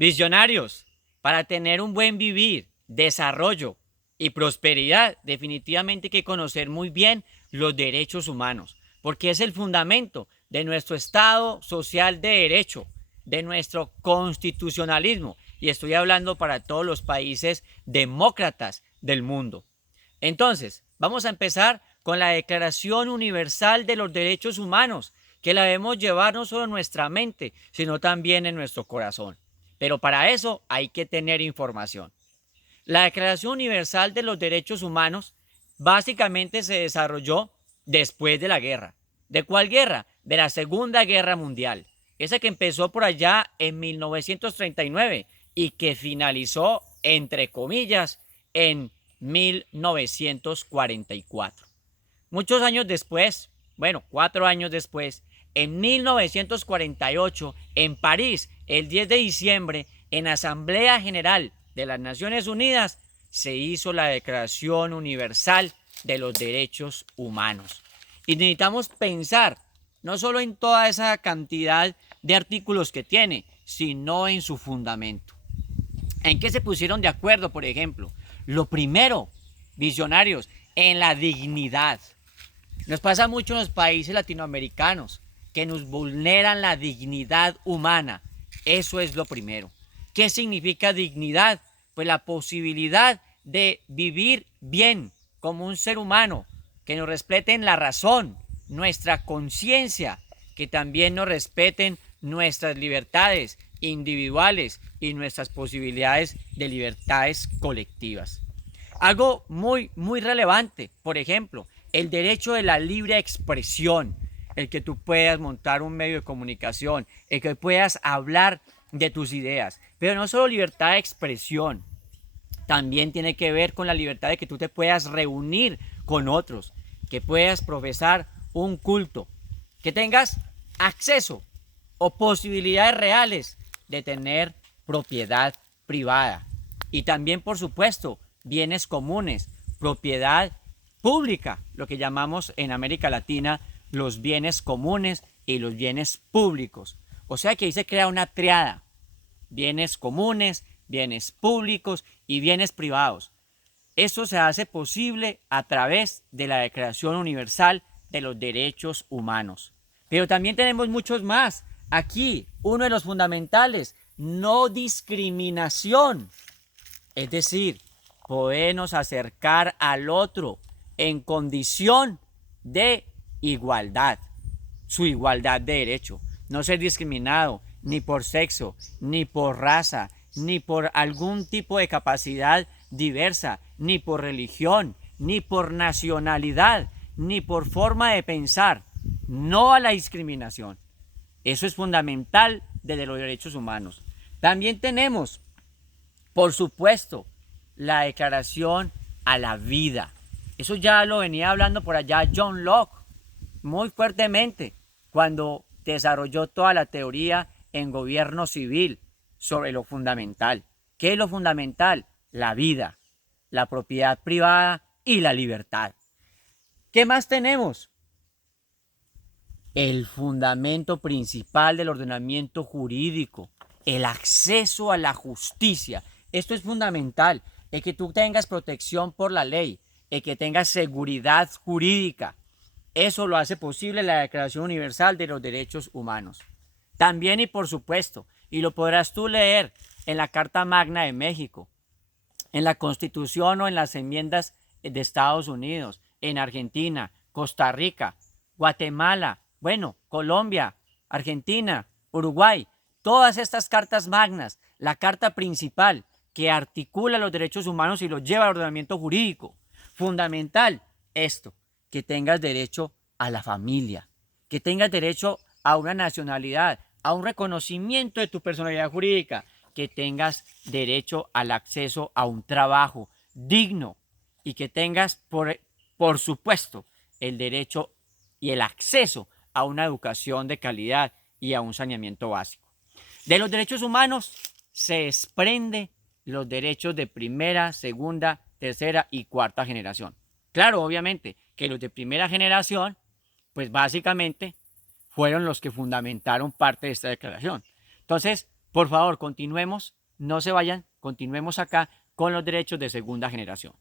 Visionarios, para tener un buen vivir, desarrollo y prosperidad, definitivamente hay que conocer muy bien los derechos humanos, porque es el fundamento de nuestro Estado social de derecho, de nuestro constitucionalismo, y estoy hablando para todos los países demócratas del mundo. Entonces, vamos a empezar con la Declaración Universal de los Derechos Humanos, que la debemos llevar no solo en nuestra mente, sino también en nuestro corazón. Pero para eso hay que tener información. La Declaración Universal de los Derechos Humanos básicamente se desarrolló después de la guerra. ¿De cuál guerra? De la Segunda Guerra Mundial. Esa que empezó por allá en 1939 y que finalizó, entre comillas, en 1944. Muchos años después, bueno, 4 años después, en 1948, en París, el 10 de diciembre, en Asamblea General de las Naciones Unidas, se hizo la Declaración Universal de los Derechos Humanos. Y necesitamos pensar no solo en toda esa cantidad de artículos que tiene, sino en su fundamento. ¿En qué se pusieron de acuerdo, por ejemplo? Lo primero, visionarios, en la dignidad. Nos pasa mucho en los países latinoamericanos que nos vulneran la dignidad humana. Eso es lo primero. ¿Qué significa dignidad? Pues la posibilidad de vivir bien como un ser humano, que nos respeten la razón, nuestra conciencia, que también nos respeten nuestras libertades individuales y nuestras posibilidades de libertades colectivas. Algo muy relevante, por ejemplo, el derecho de la libre expresión, el que tú puedas montar un medio de comunicación, el que puedas hablar de tus ideas, pero no solo libertad de expresión, también tiene que ver con la libertad de que tú te puedas reunir con otros, que puedas profesar un culto, que tengas acceso o posibilidades reales de tener propiedad privada. Y también, por supuesto, bienes comunes, propiedad pública, lo que llamamos en América Latina los bienes comunes y los bienes públicos. O sea que ahí se crea una triada: bienes comunes, bienes públicos y bienes privados. Eso se hace posible a través de la Declaración Universal de los Derechos Humanos. Pero también tenemos muchos más. Aquí, uno de los fundamentales, no discriminación. Es decir, podernos acercar al otro en condición de igualdad, su igualdad de derecho. No ser discriminado ni por sexo, ni por raza, ni por algún tipo de capacidad diversa, ni por religión, ni por nacionalidad, ni por forma de pensar. No a la discriminación. Eso es fundamental desde los derechos humanos. También tenemos, por supuesto, la declaración a la vida. Eso ya lo venía hablando por allá John Locke muy fuertemente cuando desarrolló toda la teoría en gobierno civil sobre lo fundamental. ¿Qué es lo fundamental? La vida, la propiedad privada y la libertad. ¿Qué más tenemos? El fundamento principal del ordenamiento jurídico, el acceso a la justicia. Esto es fundamental, el que tú tengas protección por la ley, el que tengas seguridad jurídica. Eso lo hace posible la Declaración Universal de los Derechos Humanos. También y por supuesto, y lo podrás tú leer en la Carta Magna de México, en la Constitución o en las enmiendas de Estados Unidos, en Argentina, Costa Rica, Guatemala, bueno, Colombia, Argentina, Uruguay, todas estas cartas magnas, la carta principal que articula los derechos humanos y los lleva al ordenamiento jurídico. Fundamental esto, que tengas derecho a la familia, que tengas derecho a una nacionalidad, a un reconocimiento de tu personalidad jurídica, que tengas derecho al acceso a un trabajo digno y que tengas, por supuesto, el derecho y el acceso a una educación de calidad y a un saneamiento básico. De los derechos humanos se desprende los derechos de primera, segunda, tercera y cuarta generación. Claro, obviamente, que los de primera generación, pues básicamente fueron los que fundamentaron parte de esta declaración. Entonces, Por favor, continuemos, no se vayan, continuemos acá con los derechos de segunda generación.